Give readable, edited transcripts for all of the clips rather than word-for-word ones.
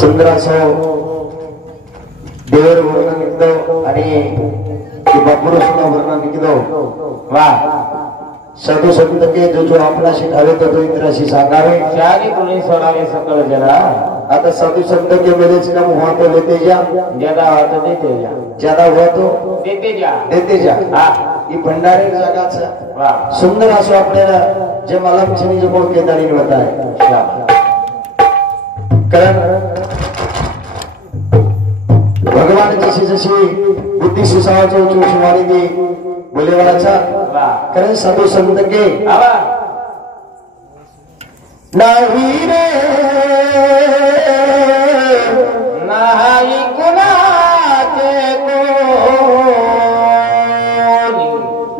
सुंदर असो देवर वर्णन निघतो आणि बापुर सुद्धा वर्णन निघतो वा साधू संत के जो आपणाशी ठावे तो इंद्राशी साकावे चारी गुणी सोडावे सकल जरा आता साधू संत के मेरे चिना वहां तो लेते जा ज्यादा हुआ तो देते जा ज्यादा हुआ तो देते जा ही भंडारे जगाचा वाह सुंदर असो आपल्याला जे मला चिनी जो कोण केदारी बताय कारण भगवान जशी जशी बुद्धी सुसावाचो चुशवारी दी बोलेवाचा कारण साधू संत के नाही रे नाही कुणाचे कोणी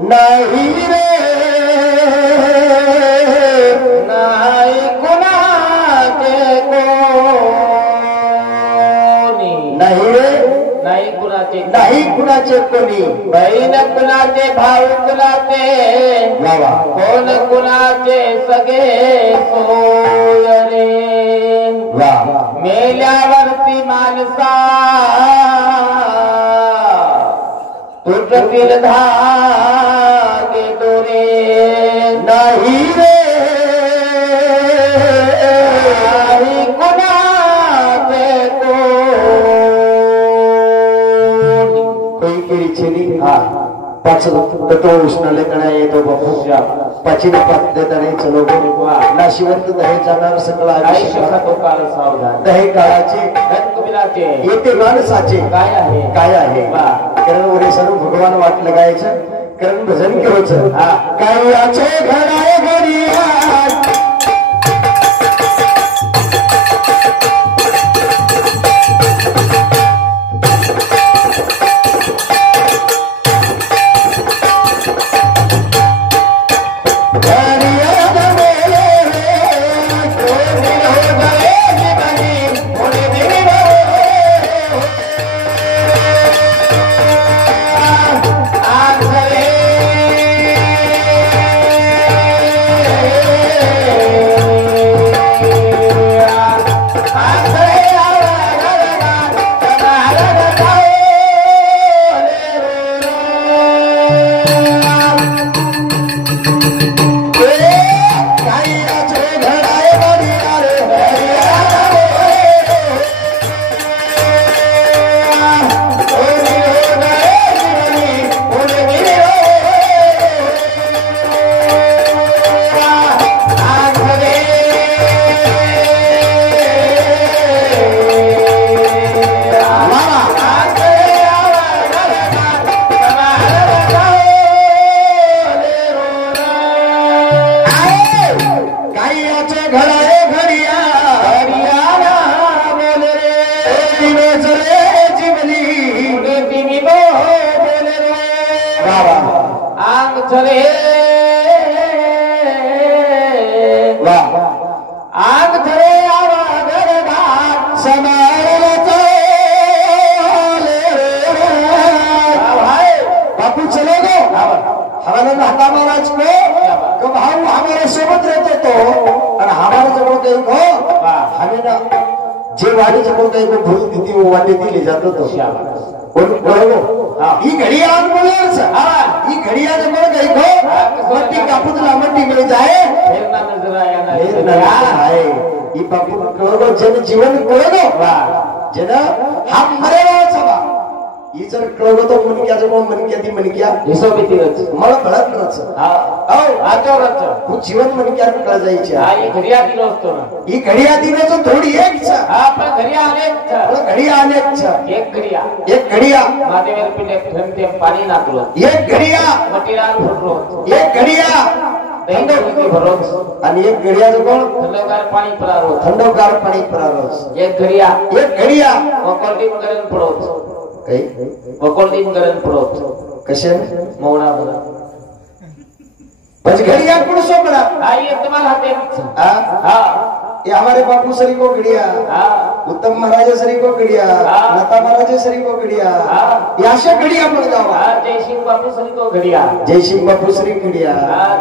नाही रे नाही कुणाचे कोणी नाही रे नाही कुणाचे नाही कुणाचे कोणी बहीण कुणाचे भाऊ कुणाचे वावा कोण कुणाचे सगळे सोय रे वा मेल्यावरती माणसा तुटतील धागे दोरे नाही रे नाही कुणाचे कोई केली चिनी हा पाच तत्व उष्णाले तणा येतो बापू पाचीने पाच देताने चलो नाशिवंत दहे जाणार सकल आयुष्य तो काळ सावधान दहे काळाचे रंगबिलाचे येते माणसाचे काय आहे काय आहे कारण वरे सर्व भगवान वाट लगायचं कारण भजन केवचं काय याचे घडाय घडी जीवन कळलो जन हा मरेवा ही जर कळलो तो मनक्याचं कोण मनक्या ती मनक्या हिशोबीतीच मला कळत नच हो जीवन मनक्या कळ जायची ही घडी आधी असतो ना ही घडी आधी तो थोडी एक आपण घरी आले घडी आले एक घडिया मातेवर पिंडे ठेवते पाणी नाचलो एक घडिया मटीला फुटलो एक घडिया आणि एक घडियाचं कोण थंडगार पाणी परारो थंडगार पाणी परारोस एक घडिया वकोल्टीम करून पडोत काही वकोल्टीम करून पडोत कसे मौना बरा म्हणजे घडिया कोण सोपडा आई तुम्हाला हाते हा ये हमारे बापू सरी को घड़िया उत्तम महाराज सरी को घड़िया लता महाराज सरी को घड़िया अशा घड़िया पड़ जावा जयसिंग बापू सरी को घडिया जयसिंग बापू सरी घड़िया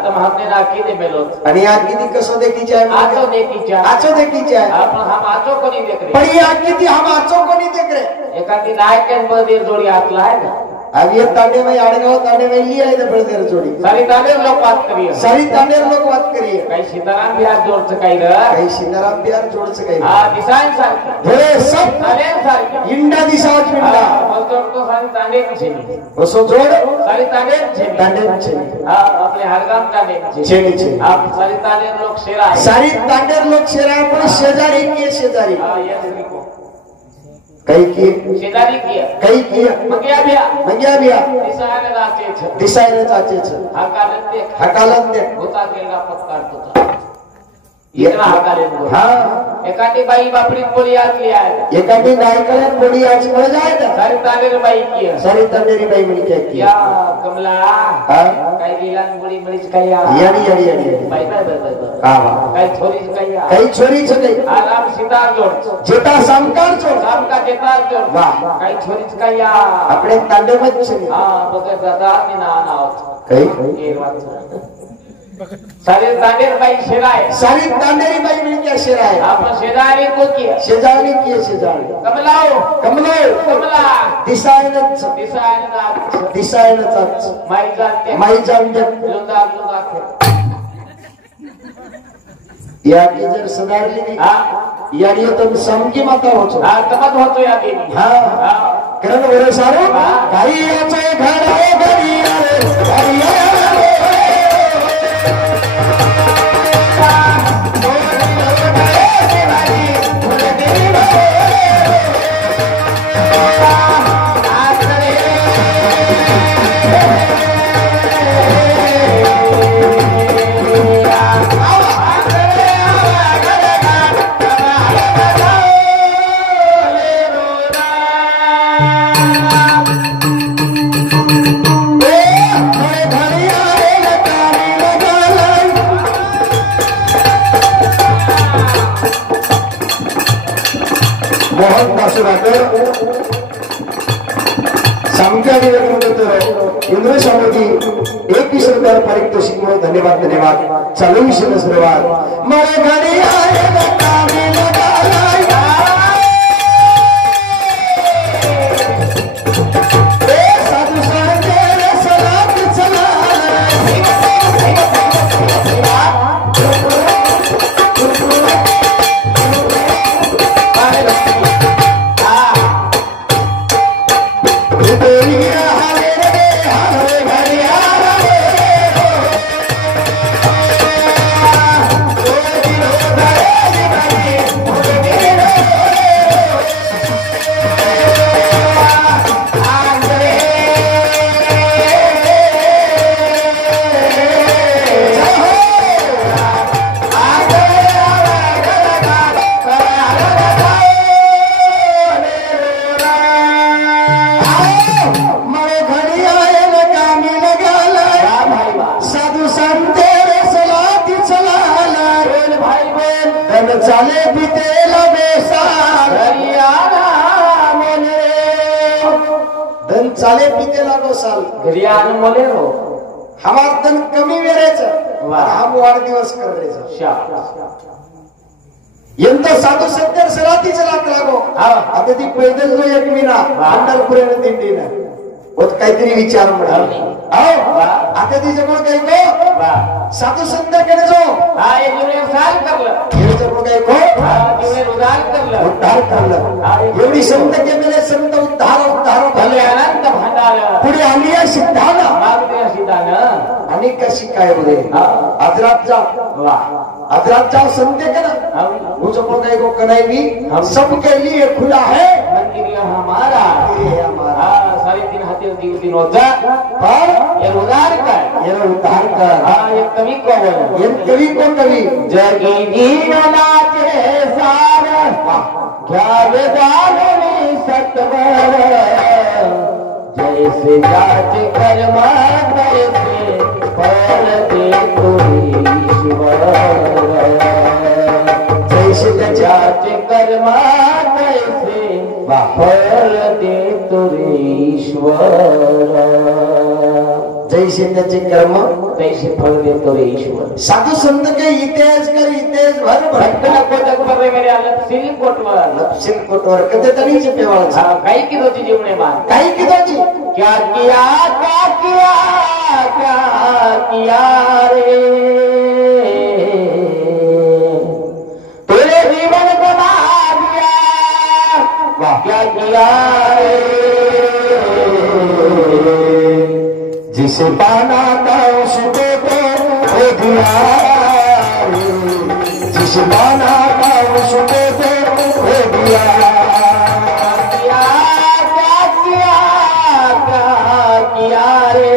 तर हमने राखी दे मेलो आणि आखी कसं देखीची आहे आचो देखीची आचो देखीची आहे आपण हम आचो कोणी देख रे पण ही आखी हम आचो कोणी देख रे एखादी नायकन बदेर जोडी आतला आहे ना अब ये तांडे में आड़गांव तांडे में लिया है तो बड़देर जोड़ी सारी तांडेर लोक बात करिए सारी तांडेर लोक बात करिए काही सीताराम बिहार जोडचं काही र काही सीताराम बिहार जोडचं काही दिसायन सारखी थोडे सब तांडेर सारखी इंडा दिसाच मिळला बोलतो तो सारी तांडेर छेनी बसो जोड सारी तांडेर छेनी तांडेर छेनी आपले हरगाम तांडेर छेनी छेनी आप सारी तांडेर लोक शेरा आहे सारी तांडेर लोक शेरा पण शेजारी की शेजारी कई की शेजारी की कई की मंग्या बिया दिसायला राचे छ दिसायला चाचे छ हकालत दे होता गेला पत्कार तुझा इतना हकालेन बोल हां एकाटी बाई बापडी बोली आतली आहे एकाटी नायकल्यात बोली आज पड़ जाए ना सारी तांडेर बाई की सारी तांडेरी बाई म्हणे क्या की या कमला हां काही गिलान बोली मरीच काही याडी बाई बाई हां काही छोरी काही छोरी छ काही आराम सीता जोड जेता सामकार जोड काम का जेता जोड वाह काही छोरीच काही આપણે તાંડવ જ છે हां बगर दादा ની ના આવત કઈ એ વાત सारी तांडेर बाई शेराय सारी तांडेरी बाई मिल के शेराय आपण शेजारी को की शेजारी की शेजारी कमलाओ कमला दिसायनच माई जानते लुंदा या की जर सदारली नाही याडी तुम समकी माता होतो तमत होतो या देवी कारण वर सारो काही याचे घराए घरी आले इंद्र समृद्धी एक सरकार पारितोषिक म्हणून धन्यवाद चालू विषय सुरुवात मला घरी आहे चाले पितेला बेसार धन चाले पितेला गोसाल घरी आण मोले हो हमार धन कमी वेळेचं हम वाढदिवस करायचं ಎಂತ ಸಾಧು ಸತ್ಯರ ಸರಾತಿ ಚಲಾಕಲಾಗೋ आता ती पैदल जो एक मीना पंढरपुराने दिंडीने होत काहीतरी विचार म्हणाले आता तिच्याकडे काही को साधू संतांकडे जो एक जुने साल करलं तिच्याकडे काही को जुने उद्धार करलं एवढी संत केलेले संत उद्धार भले अनंत भांडार पुढे आली आहे सिद्धाना आणि कशी काय होते अदरात संत के ना मुझे काही को कनाई भी सबके लिए खुला है मंदिर हमारा सारे दिन हाथी दिन होता पर ये उद्धार कर ये कवि को कवि जगी जीवनाचे सार घ्यावे जाणून सत्वर जैसे जाच कर्म तैसे फल दे तो ईश्वर ज्याचे कर्मा कैसे फळ देतो रे ईश्वर जैसे त्याचे कर्म तैसे फळ देतो रे ईश्वर साधू संत के इतेज कर इतेज भर भटकला कोटक पर मेरे अलग सिल कोटवर कोटवर कदे तनी पेवाळ काही की दोची जीवने मान काही की दोची क्या किया रे तेरे जीवन बना दिया क्या किया रे जिसे पाना था उसको तो हो दिया जिसे पाना था उसको तो हो दिया किया रे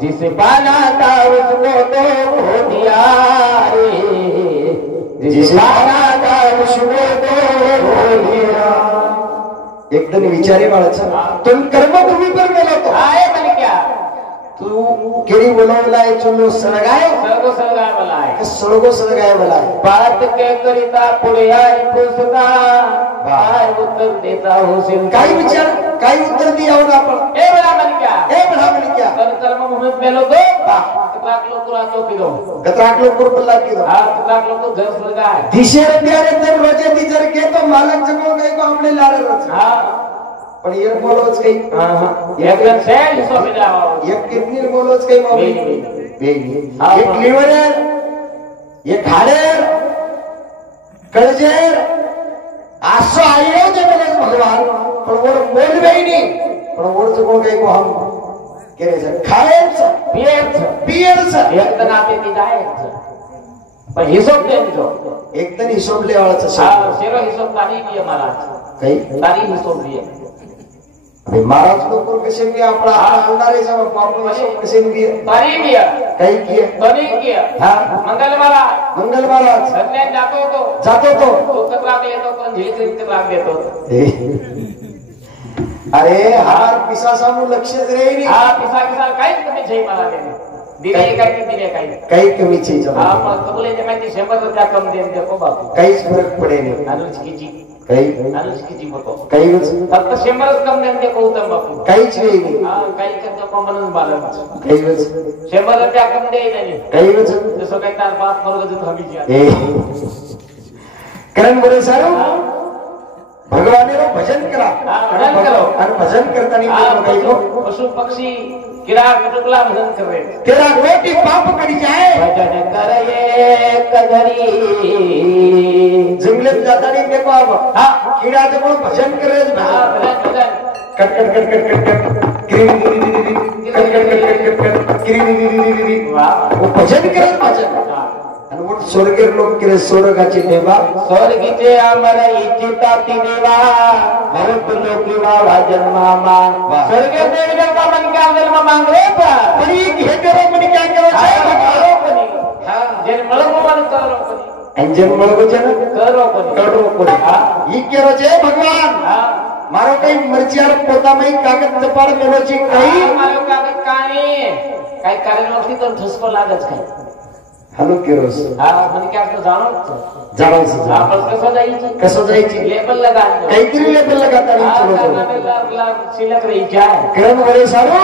जिसे पाना था उसको तो हो दिया रे जिसे पाना था उसको तो हो दिया एकदम विचारे बाळाचा तुम कर्मभूमी पर गेलो तो आए बन क्या तू केरी बोलावलाय चलो सळगाय सर्व सळगाय बलाय सर्व सळगाय बलाय बात के करिता पुढे आई पुसता काय उत्तर देता होशील काही विचार काही उत्तर दियावर आपण ए बडा बन क्या तर कर्म भूमीत गेलो तो कितलाक लोक तुला चौकी दो कतराक लोक कुरपला की दो कितलाक लोक घर सळगाय दिशे प्यारे तर रोजे दी जर के तो मालक जमो काही को हमने लारे रोज पण ये बोलोच काही एकदम सेल हिस्सा में जाओ एक किडनी बोलोच काही माऊली बेगी एक लिव्हर एक हाडेर कळजेर असं आयो जे बोले भगवान पण वर बोलवेही नाही पण वरचं कोण काही को हम केरेचं खायचं पियचं एक तर नाते ती जायचं पण हिशोब दे जो एकदम हिशोब लेवाळाचं शेरो हिशोब तारी दिए महाराज काही तारी हिशोब दिए अरे महाराज लोक कसे मी आपला आणणारे जेव्हा पापू कसे मी तारी दिए काही किए बनी किए मंगल महाराज धन्य जातो तो कतराक लेतो पण झिलकरी कतराक देतो अरे हार पिसासामू लक्षच रे पिसा काहीच कमी छै मला दिले काही कमीची पण कबुले जे माहिती 100 त्या कम देन देखो बापू काहीच फरक पडे नाही अनुष्कीची मतो काहीच फक्त 100 कम देन देखो उत्तम बापू काहीच नाही काही करतो कमनच बालक काहीच 100 त्या कम दे नाही काहीच जसं काही तार बाप वर्ग जत हमीची कारण बरे सारो भगवानेरो भजन करा और भजन करताना काही को पशु पक्षी किड़ा कटकला भजन कर रहे तेरा रोटी पाप करी जाए भजन करे कधरी जंगले जातानी देखो अब कीड़ा जब भजन करे भजन cut cut cut cut cut cut वो भजन करे भजन आणि वो स्वर्गीय लोक केले स्वर्गाची देवा स्वर्गीचे अमर इच्छिताती देवा भरत लोकीवा जन्मामा स्वर्ग देवीला मन क्या जन्म मांगले पण हे करो म्हणे काय करायचं जन्मळो मन करो अंजन मळगोचे ना करो कोणी ही केरो छे भगवान मारो कई मर्जियार पोता में कागज तपाड़ मेलो छी कई मारो कागज काणी काय कारण वरती तर ठसको लागच काय हॅलो केरोस मन क्या तो जानो आपण कसं जायची लेबल लगा काहीतरी लेबल लगाता नहीं चलो शिल्लक रही जाए क्रम बरे सारो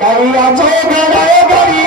काही आचो गाय गाडी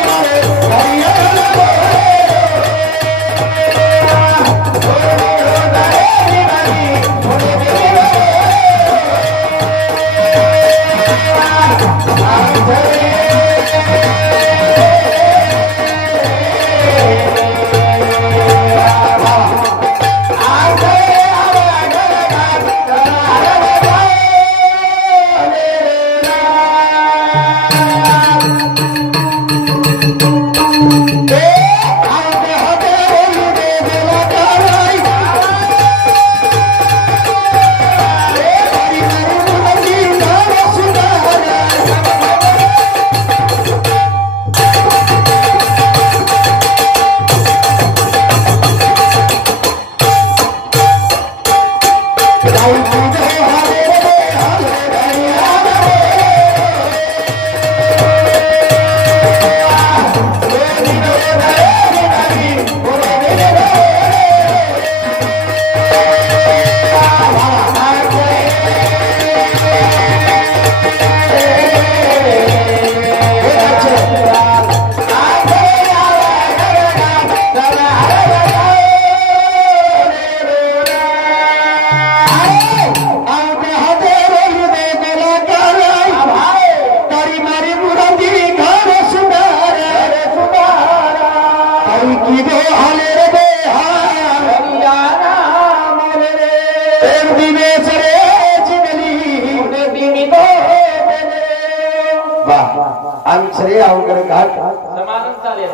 रे अवघड घाट समानच चालेल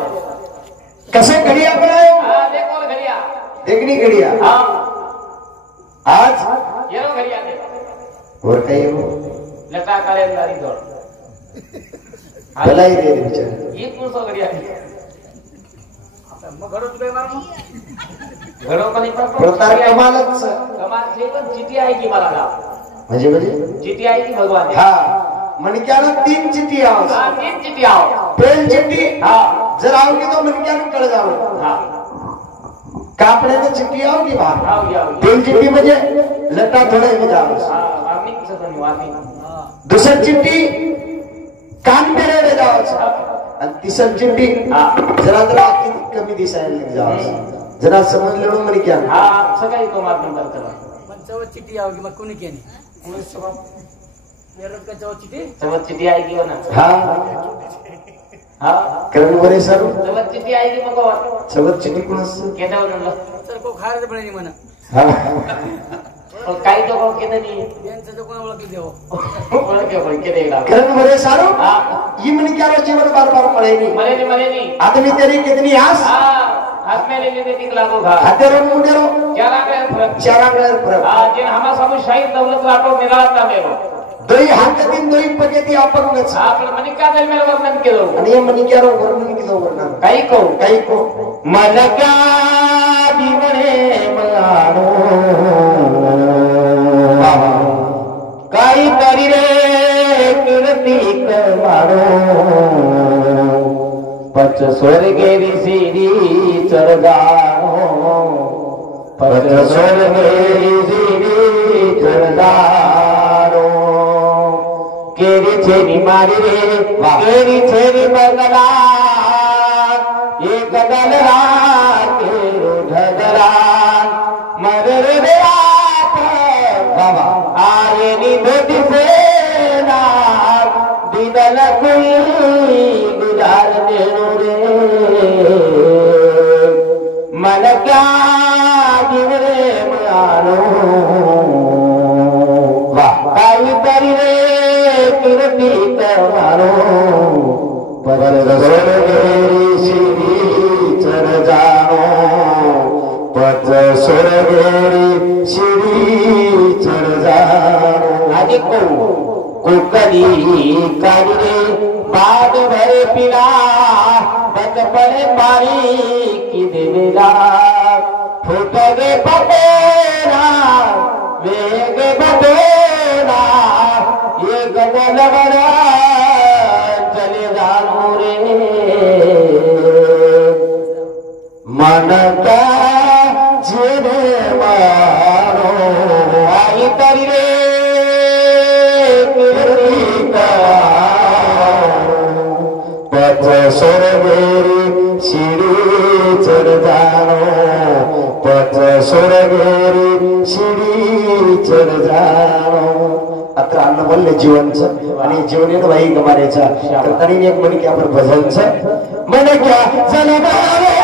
कसे घडिया बनायो हा देखो घडिया देखनी घडिया हाँ आज येरो घडिया दे और काही लटा काले लारी दौड़ भलाई दे बिचारे ये कौन सा घडिया है मग घडो तुला मारू घडो कोणी पण प्रतार कमालच कमाल से पण चिठी आहे की मला म्हणजे चिठी आहे की भगवान हा मणक्याला 3 चिठी आओ हाँ 3 चिठी आओ पहली चिठी हाँ जर आओगी तो मणक्याला कळ जाओ हाँ कापड्याची चिठी आओ की बाहर आओ या पहली चिठी म्हणजे लटा थोडे में जाओ हाँ वार्निंग से तो वार्निंग दुसरी चिठी कान पेरेले जाओ आणि तिसरी चिठी जरा जरा किती कमी दिसायला जाओ जरा समजलं मणक्या हाँ सकाळी तो मार नंबर करा चवत चिट्ठी आओगी मग कोणी केली चवत चिट्ठी चवत चिठी आएगी ना हाँ हाँ करण बरे सर चवत चिठी आएगी मग चवत चिठी कोणास केदा म्हणलं सर को खायला पडेल म्हणा हा काही तो को केदा नाही त्यांचं तो कोण ओळखली देव ओळखे पण केदा करण बरे सारो हाँ ये मणक्याला जीवन बार बार पड़ेनी मले नहीं आदमी तेरी कितनी आस हाँ हाथ में ले लेते 3 लाख का हातेरो मुंडेरो क्या लाख है फरक चारा गळर फरक हाँ जिन हमा सब शाहीद दौलत लाटो मिला था मेरो दोई हाततीन दोई पगेती अपंगच आपण मनिका दल मेरा वर्णन केलो आणि हे मणक्यारो वर्णन केलो वर्णन काही को मलका दिवणे मलानो काही तरी रे कीर्ती कमारो पच स्वर्गेरी सीरी चरदानो पच स्वर्गेरी सीरी चरदानो केरी छेनी मारी रे केरी छेनी बगला एक गलरा केरो ढगरा मगर रे आप बाबा आये नी धोती से ना दिदल कुई गुजार देनो रे मन क्या गिवरे मयानो वाह काई तरी रे कीर्ति कमारो पर स्वर्गेरी श्री चढ़ जानो पच स्वर्गेरी श्री चढ़ जानो आदि को कुकरी काली रे बाद भरे पिला बच पड़े पारी की देवेला फूट गे पटेरा वेग बटेरा ये गगन बड़ा चले जानो रे मन का जेने मारो आई तरी रे पच स्वर्गेरी शिडी चढ जानो पच स्वर्गेरी शिडी चढ जानो आता अन्न बोलले जीवनचं आणि जीवनेनं वाई गमारेचा तर तरी एक म्हणे की आपण भजनचं म्हणे क्या जलबारे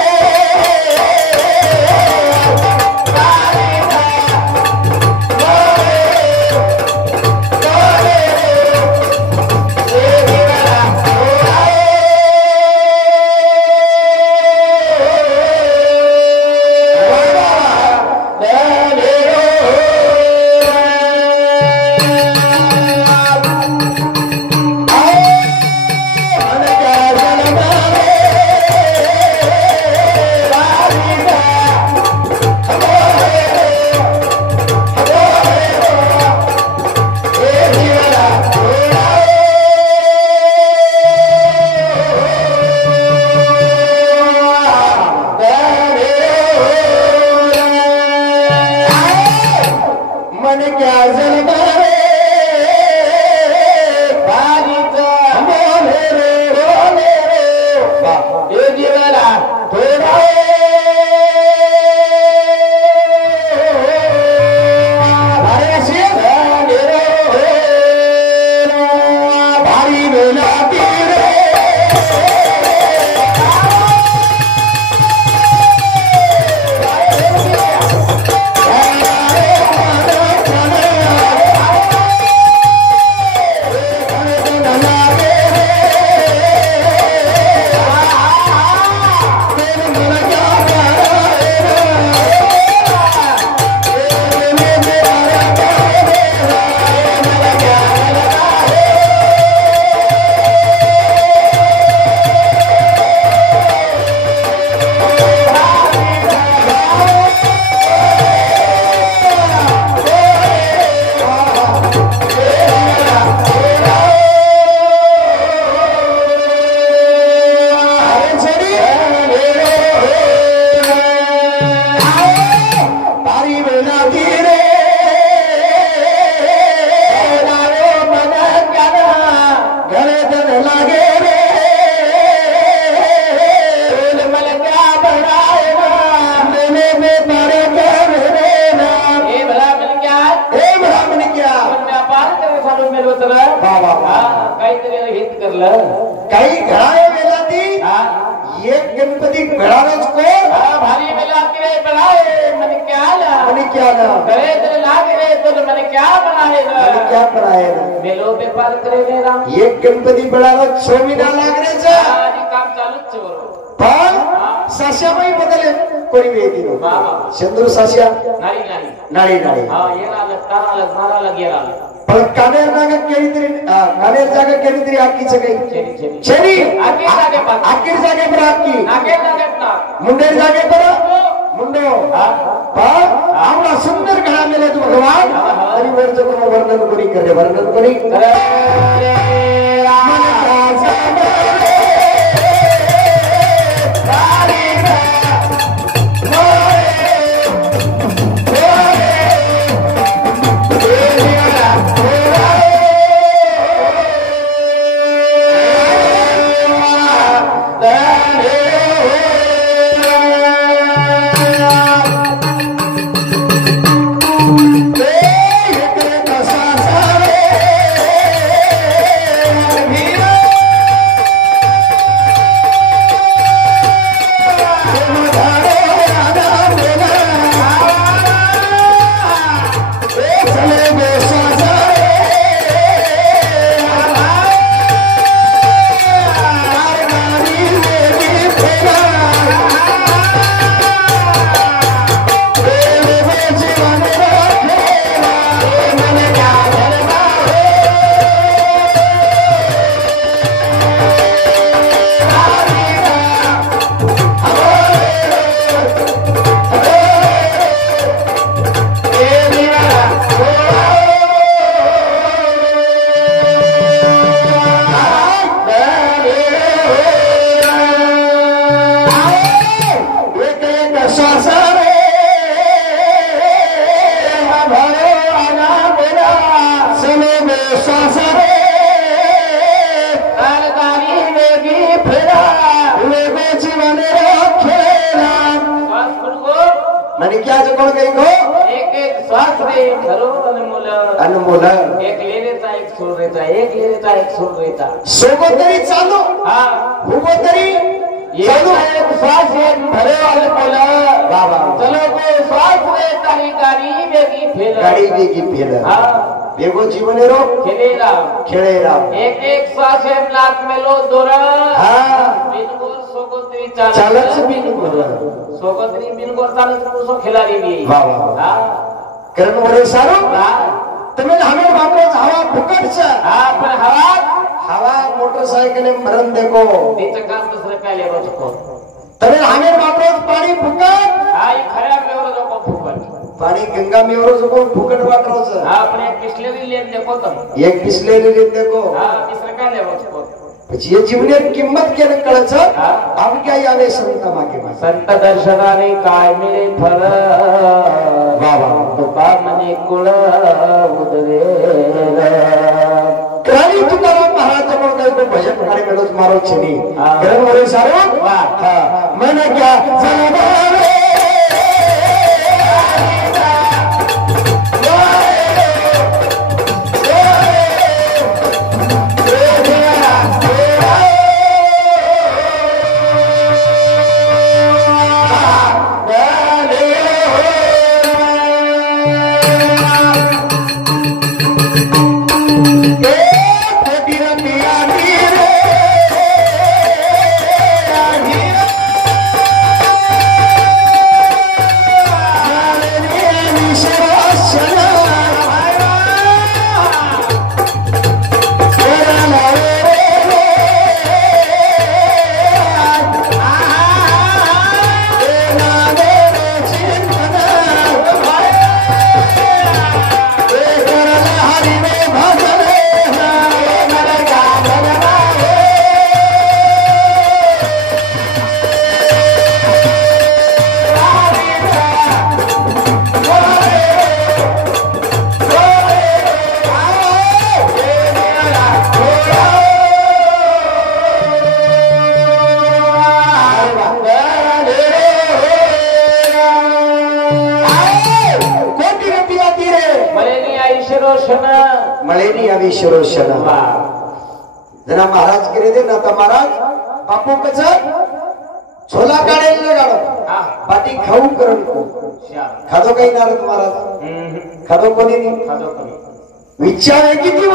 तर वा वा वा. काहीतरी हित करलं काही घडाळे वेला ती हा एक गणपती घडाळच कोण भारी मिलाती रे बनाए मन क्या ला आणि क्या ना करे तेरे लाग रे तो मन क्या बनाए आणि क्या कराय मेलो व्यापार करे रे राम एक गणपती घडाळच 6 महिना लागण्याचा आणि काम चालूच आहे बरोबर पण साश्याबाई बदले कोणी वेळी वा चंद्र साश्या नाही नाही नाळी नाळी हा येणार तारा मारायला गेला पण कानेर जागा केली तरी कानेर जागा केली तरी आकीचं काही शरी आकीर जागे पर आकी नागे नागे ना मुंडेर जागे पर मुंडो पण आवडा सुंदर घडा मेले तू भगवान तरी वरचं कोण वर्णन कोणी करे वर्णन कोणी आणि क्या जकोण काही गो एक एक श्वास रे धरो अनमोल अनमोल एक लेण्याचा एक सोडायचा एक लेण्याचा एक सोडायचा सोबतरी चालू हा हुबो तरी चालू एक श्वास एक धरो अनमोल बाबा चलो को श्वास रे तारी गाडी वेगी फेल गाडी वेगी फेल हा बेगो जीवने रो खेलेरा खेळेरा एक एक श्वास एक लाख मेलो दोरा हा बिनगोर सोगोत्री चालच बिनगोर सोगोत्री बिनगोर चालच पुसो खिलाडी बी बाबा हा करण वडे सारो हा तुम्ही हमें बापरो हवा फुकटच हा पण हवा हवा मोटरसायकल मरण देखो तिचं काम दुसरं काय लेवच को तुम्ही हमें बापरो पाणी फुकट हा ही खऱ्या मेवर लोक फुकट पाणी गंगा मेवरो जो फुकट वाटरोच हा पण एक पिछलेली लेन देखो तुम एक पिसलेले देखो हा दुसरं काय लेवच को પછી એ જીવને કિંમત કેને કળે છે આમ ક્યાં આવે સંત માગે માં संत दर्शनाने काय मिळे फळ बाबा तुका मने कुळ उदरे क्रांती तुकाराम महाराज पण काही को भजन करे मेलो मारो छेनी करण वरे सारो हा मन क्या जलवारे विश्वरोशन मळेनी या विश्वरोशन जना महाराज केले दे ना तर महाराज बापू कच छोला काढेल गाडो पाटी खाऊ करून खादो काही नारद महाराज खादो कोणी नाही विचार आहे किती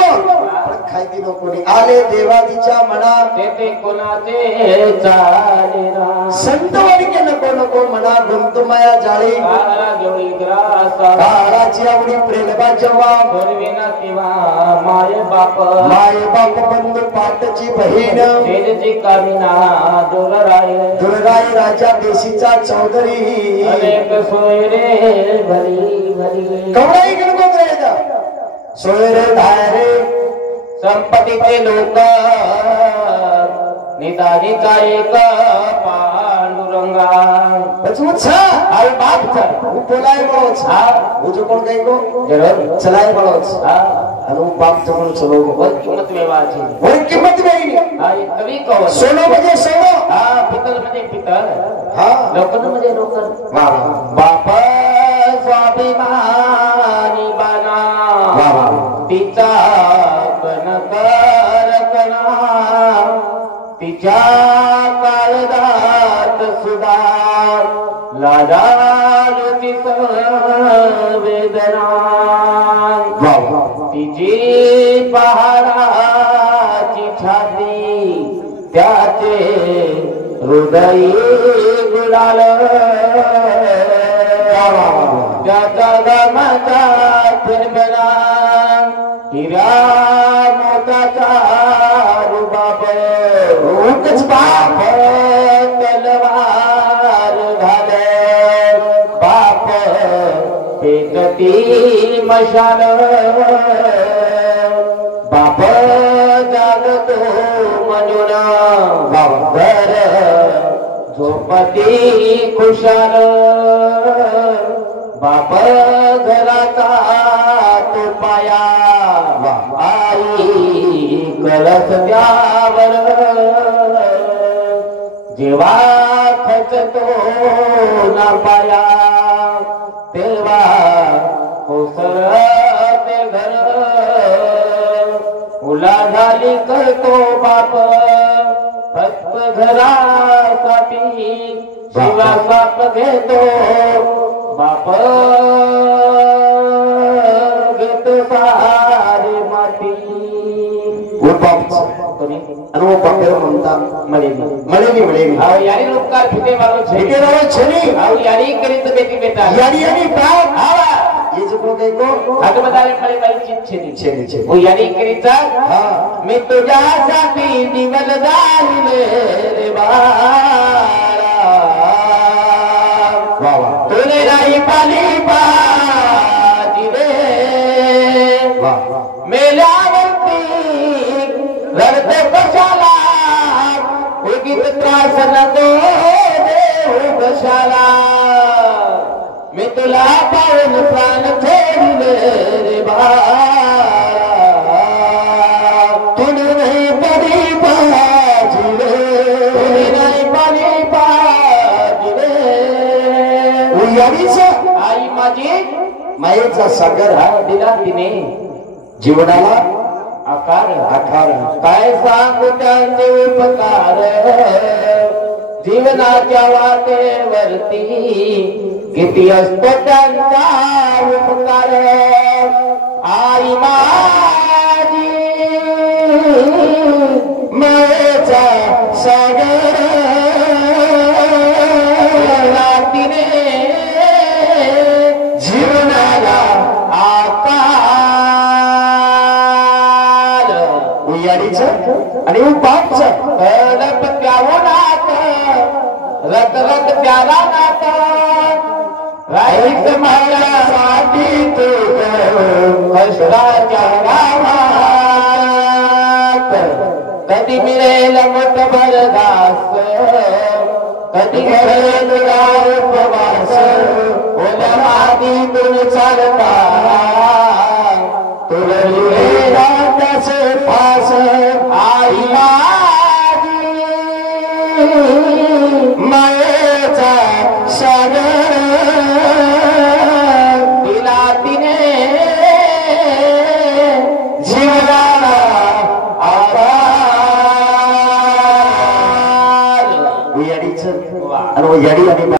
खायती नको कोणी आले देवादीच्या मना तेथे कोणाचे चालेना संत वाडके नको नको मना गुंतुमाया जाळी काळा जोडी ग्रासा काळाची आवडी प्रेमबा जेव्हा गोरविना किंवा माय बाप बंधू पाटची बहीण तेजची कामिना दुर्गाई राजा देशीचा चौधरी अनेक सोयरे भरी भरी कवडाई गणगोत राहायचा सोयरे धायरे संपत्तीचे लोक निदानीचा एक पांडुरंगा अरे बाप बोलाय बळोच मुझे कोण काही को चलाय बळोच आणि बाप जमून चलो वर किंमत वेवाची वर किंमत वेगळी कवी कवर सोनं म्हणजे सोनं पितल म्हणजे पितल लोकन म्हणजे लोकन बाप स्वाभिमानी बना तिचा कणकर कणा तिच्या काळजात सुधार लाडालुची वेदना तिची पहाडाची छाती त्याचे हृदय गुलाल त्याचा गमाचा फिरबला हिरा मोताचा रुबाब रोकच बाप तलवार घाले बाप पेटती मशाल बाप जागतो म्हणून घर झोपती खुशाल बाप घराचा तो पाया आई कलस द्यावर जेव्हा खचतो ना पाया तेव्हा कोसळते घर उलाढाली करतो बाप फक्त घरासाठी शिवा साप घेतो बाप घेतो सारी माती आणि वो बापेर म्हणता मळेनी यारी लोकार फिटे मारो छेके राव छेनी यारी करीत बेटी बेटा यारी बाप ये जो को काही को आता बताले मळे बाई चित छेनी वो यारी करीचा मी तुझ्यासाठी दिवल जाईले रे बाळा तुने नाही पाली पाजी रे मेल्यावरती रडते कशाला उगीत त्रास नको देऊ कशाला मी तुला पाहून प्राण ठेवले रे बाळा तुने नाही पाली पाजी रे तुने नाही पाली पाजी रे यारीच आई माझी मायेचा सागर दिला तिने जीवनाला आकार आकार काय सांगू त्यांचे उपकार जीवनाच्या वाटेवरती किती असतो त्यांचा उपकार आई माझी मायेचा सागर तिने जीवनाला आणि बापच कडप प्यावं नात रत रत प्याला नात राईत माझ्यासाठी तू कष्टाच्या गावात कधी मिळेल मोठभर घास कधी घरेल उपवास ओल्या मातीतून चालता तुला त्याचे फास आई माझी मायेचा सागर दिला तिने यडी आणि